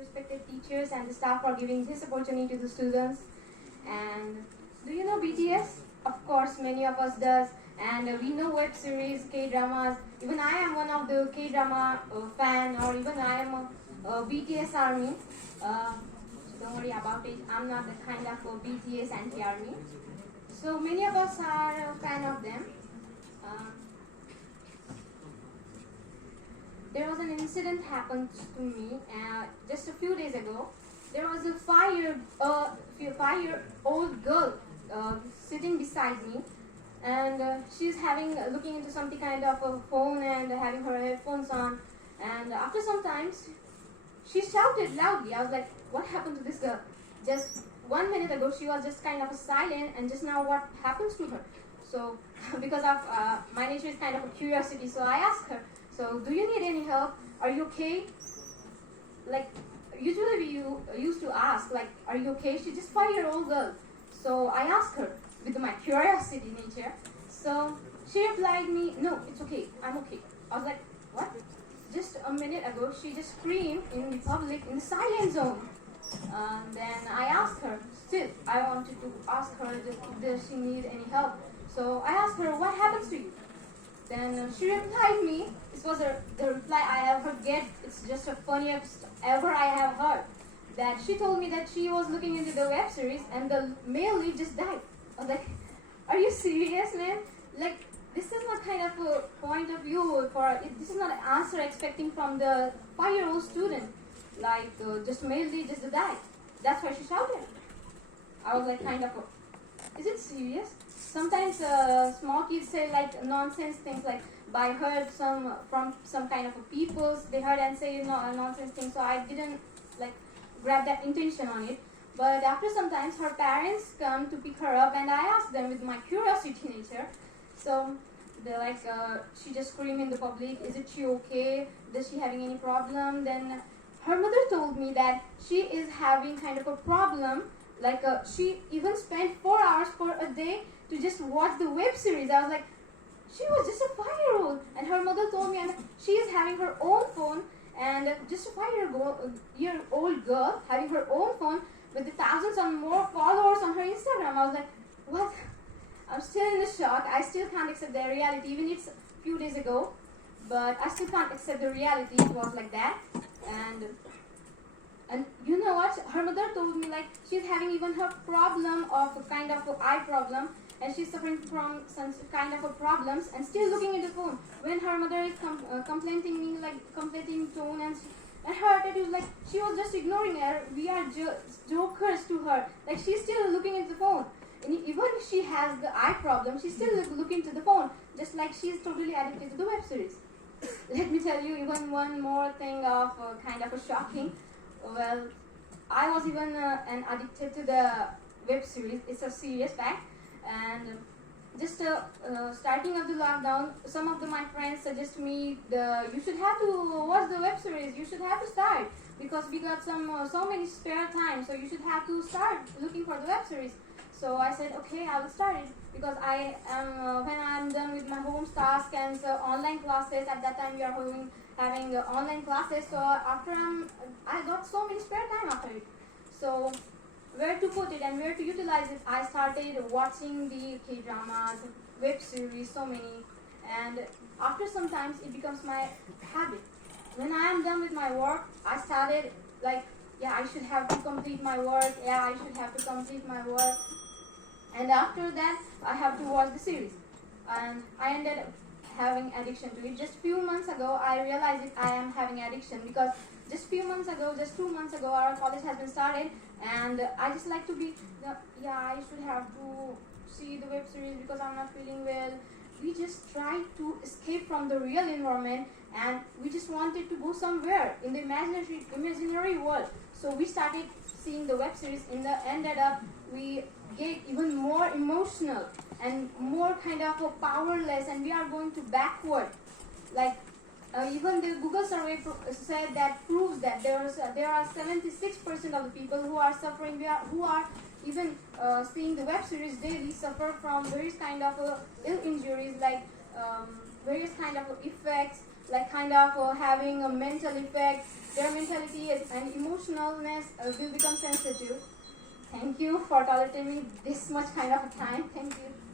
respected teachers and the staff for giving this opportunity to the students. And do you know BTS? Of course, many of us does. And we know web series, K-dramas. Even I am one of the K-drama fan, or even I am a BTS army. So don't worry about it. I'm not the kind of a BTS anti-army. So many of us are a fan of them. There was an incident happened to me just a few days ago. There was a five-year-old girl sitting beside me, and she's looking into something kind of a phone and having her headphones on. And after some time, she shouted loudly. I was like, "What happened to this girl? Just 1 minute ago, she was just kind of silent, and just now, what happens to her?" So, because of my nature is kind of a curiosity, so I asked her, "So, do you need any help? Are you okay?" Like, usually we used to ask, like, "Are you okay?" She's just 5-year-old girl. So I asked her with my curiosity nature. So she replied me, "No, it's okay. I'm okay." I was like, "What?" Just a minute ago, she just screamed in the public in the silent zone. Then I asked her, still, I wanted to ask her if does she need any help. So I asked her, "What happens to you?" Then she replied me, this was the reply I ever get, it's just the funniest ever I have heard, that she told me that she was looking into the web series and the male lead just died. I was like, "Are you serious, man? Like, this is not kind of a point of view this is not an answer expecting from the 5-year-old student, like just male lead just died." That's why she shouted. I was like kind of, is it serious? Sometimes small kids say like nonsense things, like I heard from some kind of a peoples, they heard and say nonsense things, so I didn't like grab that intention on it. But after sometimes her parents come to pick her up, and I asked them with my curiosity nature. So they're like, she just screamed in the public, "Is she okay? Is she having any problem?" Then her mother told me that she is having kind of a problem, like she even spent 4 hours per a day to just watch the web series. I was like, she was just a 5-year-old, and her mother told me, and she is having her own phone, and just a 5-year-old girl having her own phone with the thousands and more followers on her Instagram. I was like, what? I'm still in the shock. I still can't accept the reality, even it's a few days ago, but I still can't accept the reality. It was like that. And you know what? Her mother told me like she's having even her problem of a kind of eye problem, and she's suffering from some kind of problems and still looking at the phone. When her mother is complaining tone, and her attitude, like she was just ignoring her. We are jokers to her. Like she's still looking at the phone. And even if she has the eye problem, she's still looking to the phone, just like she's totally addicted to the web series. Let me tell you even one more thing of kind of a shocking. Well, I was even addicted to the web series. It's a serious fact. And just starting of the lockdown, some of my friends suggest me you should have to watch the web series. You should have to start because we got so many spare time. So you should have to start looking for the web series. So I said, okay, I will start it because I am when I'm done with my home task and online classes. At that time, we are having online classes. So after I got so many spare time after it. So where to put it and where to utilize it, I started watching the K-dramas, web series, so many. And after some time, it becomes my habit. When I am done with my work, I started like, yeah, I should have to complete my work. Yeah, I should have to complete my work. And after that, I have to watch the series. And I ended up having addiction to it. Just few months ago, I realized I am having addiction because just 2 months ago, our college has been started, and I just like to be, I should have to see the web series because I'm not feeling well. We just tried to escape from the real environment, and we just wanted to go somewhere in the imaginary world. So we started seeing the web series. Ended up we get even more emotional and more kind of powerless, and we are going to backward. Like even the Google survey said that proves that there are 76% of the people who are suffering, who are even seeing the web series daily, suffer from various kind of ill injuries, like various kind of effects like kind of having a mental effect. Their mentality and emotionalness will become sensitive. Thank you for tolerating me this much kind of time. Thank you.